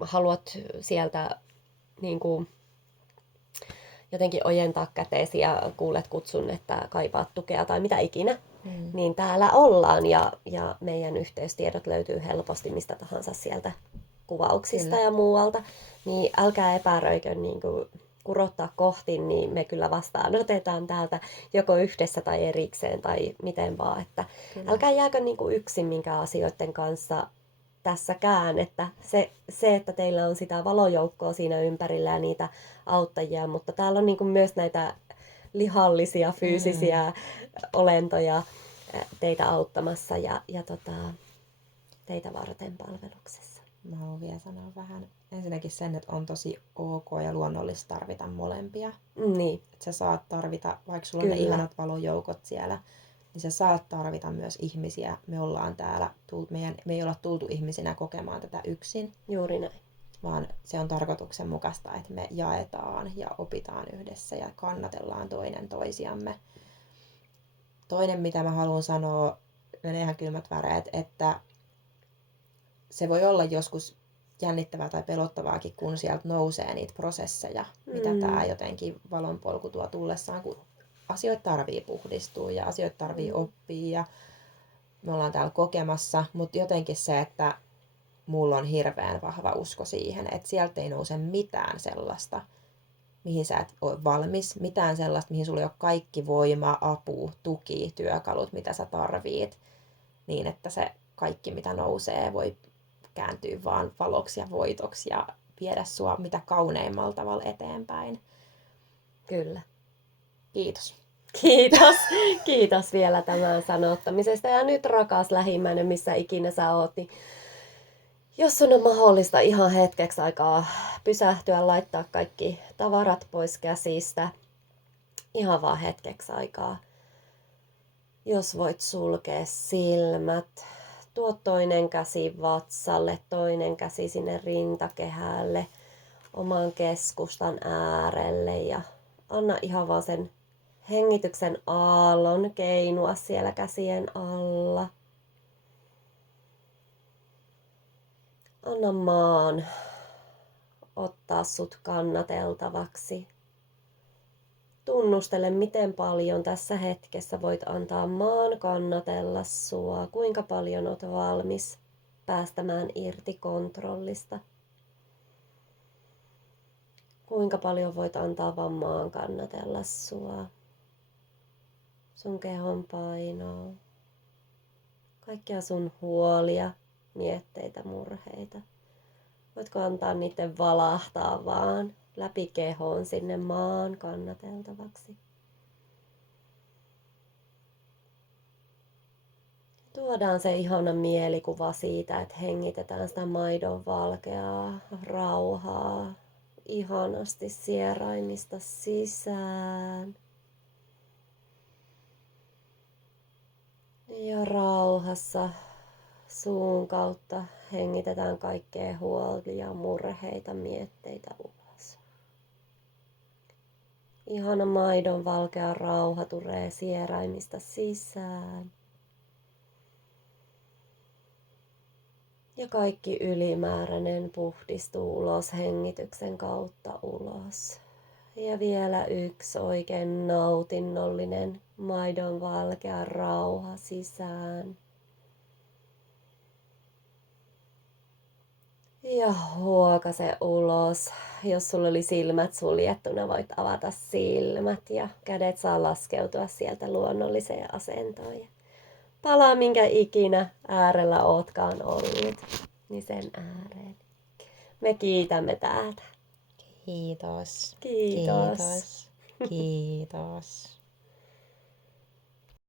haluat sieltä niin kuin jotenkin ojentaa käteesi ja kuulet kutsun, että kaipaat tukea tai mitä ikinä, niin täällä ollaan ja meidän yhteystiedot löytyy helposti mistä tahansa sieltä kuvauksista kyllä. Ja muualta, niin älkää epäröikö niin kuin kurottaa kohti, niin me kyllä vastaanotetaan täältä joko yhdessä tai erikseen tai miten vaan, että kyllä. Älkää jääkö niin kuin yksin minkään asioiden kanssa tässäkään, että se, että teillä on sitä valojoukkoa siinä ympärillä ja niitä auttajia, mutta täällä on niin kuin myös näitä lihallisia, fyysisiä olentoja teitä auttamassa ja teitä varten palveluksessa. Mä haluan vielä sanoa vähän ensinnäkin sen, että on tosi ok ja luonnollista tarvita molempia. Niin. Että sä saat tarvita, vaikka sulla on ne ihanat valojoukot siellä, niin sä saat tarvita myös ihmisiä. Me ollaan täällä, me ei olla tultu ihmisinä kokemaan tätä yksin. Juuri näin. Vaan se on tarkoituksenmukaista, että me jaetaan ja opitaan yhdessä ja kannatellaan toinen toisiamme. Toinen, mitä mä haluan sanoa, menee ihan kylmät väreet, että se voi olla joskus jännittävää tai pelottavaakin, kun sieltä nousee niitä prosesseja, mitä tämä jotenkin valonpolku tuo tullessaan, kun asioita tarvii puhdistua ja asioita tarvii oppia ja me ollaan täällä kokemassa, mutta jotenkin se, että mulla on hirveän vahva usko siihen, että sieltä ei nouse mitään sellaista, mihin sä et ole valmis, mitään sellaista, mihin sulla ei ole kaikki voima, apu, tuki, työkalut, mitä sä tarvit, niin että se kaikki, mitä nousee, voi kääntyy vaan valoksi ja voitoksi ja viedä sua mitä kauneimmalla tavalla eteenpäin. Kyllä. Kiitos. Kiitos vielä tämän sanottamisesta. Ja nyt rakas lähimmäinen, missä ikinä sä oot, niin jos on mahdollista ihan hetkeksi aikaa pysähtyä, laittaa kaikki tavarat pois käsistä, ihan vaan hetkeksi aikaa. Jos voit sulkea silmät, tuo toinen käsi vatsalle, toinen käsi sinne rintakehälle, oman keskustan äärelle ja anna ihan vaan sen hengityksen aallon keinua siellä käsien alla. Anna maan ottaa sut kannateltavaksi. Tunnustele, miten paljon tässä hetkessä voit antaa maan kannatella sua. Kuinka paljon olet valmis päästämään irti kontrollista. Kuinka paljon voit antaa vaan maan kannatella sua. Sun kehon painoa. Kaikkia sun huolia, mietteitä, murheita. Voitko antaa niiden valahtaa vaan läpi kehon sinne maan kannateltavaksi. Tuodaan se ihana mielikuva siitä, että hengitetään sitä maidon valkeaa rauhaa ihanasti sieraimista sisään. Ja rauhassa suun kautta hengitetään kaikkea huolia, murheita, mietteitä ulos. Ihana maidon valkea rauha tulee sieraimista sisään. Ja kaikki ylimääräinen puhdistuu ulos hengityksen kautta ulos. Ja vielä yksi oikein nautinnollinen maidon valkea rauha sisään. Ja huokase ulos. Jos sulla oli silmät suljettuna, voit avata silmät ja kädet saa laskeutua sieltä luonnolliseen asentoon. Palaa minkä ikinä äärellä ootkaan ollut, niin sen ääreen. Me kiitämme täältä. Kiitos. Kiitos. Kiitos. Kiitos.